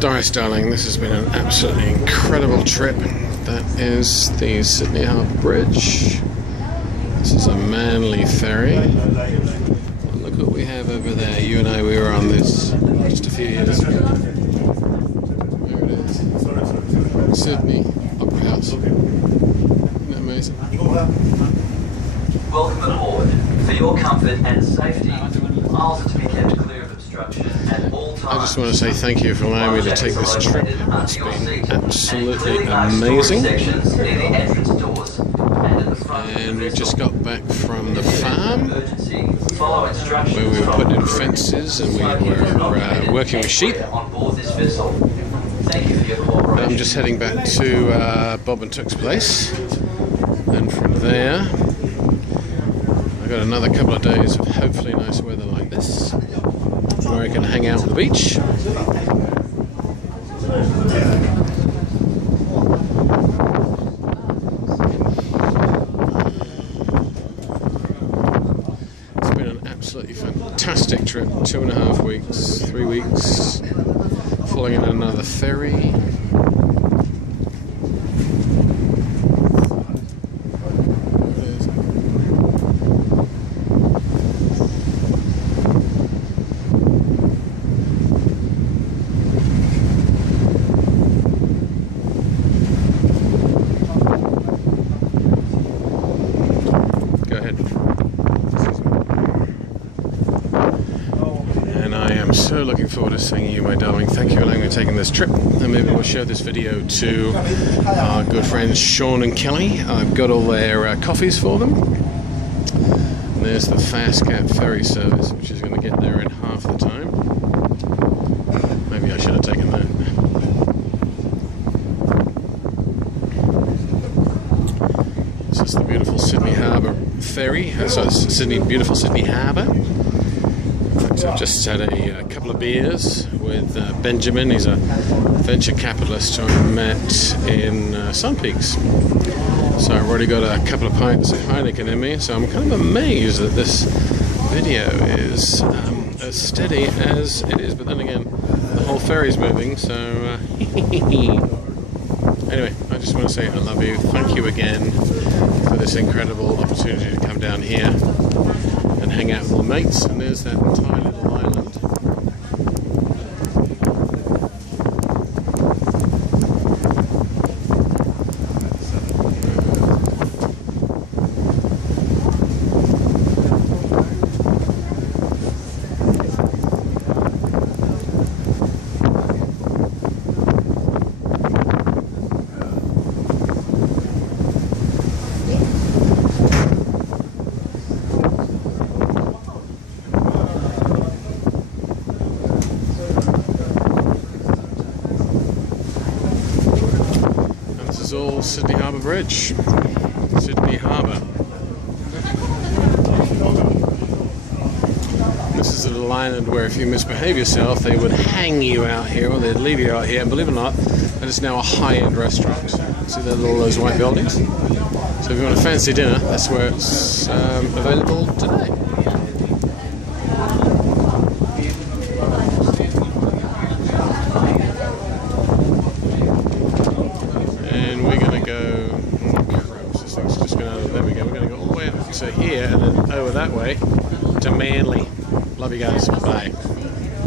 Doris, darling, this has been an absolutely incredible trip. That is the Sydney Harbour Bridge. This is a Manly ferry. And look what we have over there. You and I, we were on this just a few years ago. There it is. Sydney Opera House. Isn't that amazing? Welcome aboard. For your comfort and safety, aisles are to be kept clear of obstruction at all times. I just want to say thank you for allowing me to take this trip. It's been absolutely amazing. And we just got back from the farm where we were putting in fences and we were working with sheep. I'm just heading back to Bob and Tuck's place, and from there I've got another couple of days of hopefully nice weather like this where I can hang out on the beach. It's been an absolutely fantastic trip, 2.5 weeks, 3 weeks, falling in another ferry. I'm so looking forward to seeing you, my darling. Thank you for allowing me taking this trip, and maybe we'll show this video to our good friends Sean and Kelly. I've got all their coffees for them. And there's the Fast Cat ferry service, which is going to get there in half the time. Maybe I should have taken that. This is the beautiful Sydney Harbour ferry. So it's beautiful Sydney Harbour. I've just had a couple of beers with Benjamin. He's a venture capitalist who I met in Sun Peaks. So I've already got a couple of pints of Heineken in me, so I'm kind of amazed that this video is as steady as it is. But then again, the whole ferry's moving, so anyway, I just want to say I love you. Thank you again for this incredible opportunity to come down here and hang out with all the mates. And there's that entire little island. All Sydney Harbour Bridge, Sydney Harbour. This is a little island where if you misbehave yourself, they would hang you out here, or they'd leave you out here. And believe it or not, that is now a high-end restaurant. See all those white buildings? So if you want a fancy dinner, that's where it's available today. So here and then over that way to Manly. Love you guys. Bye.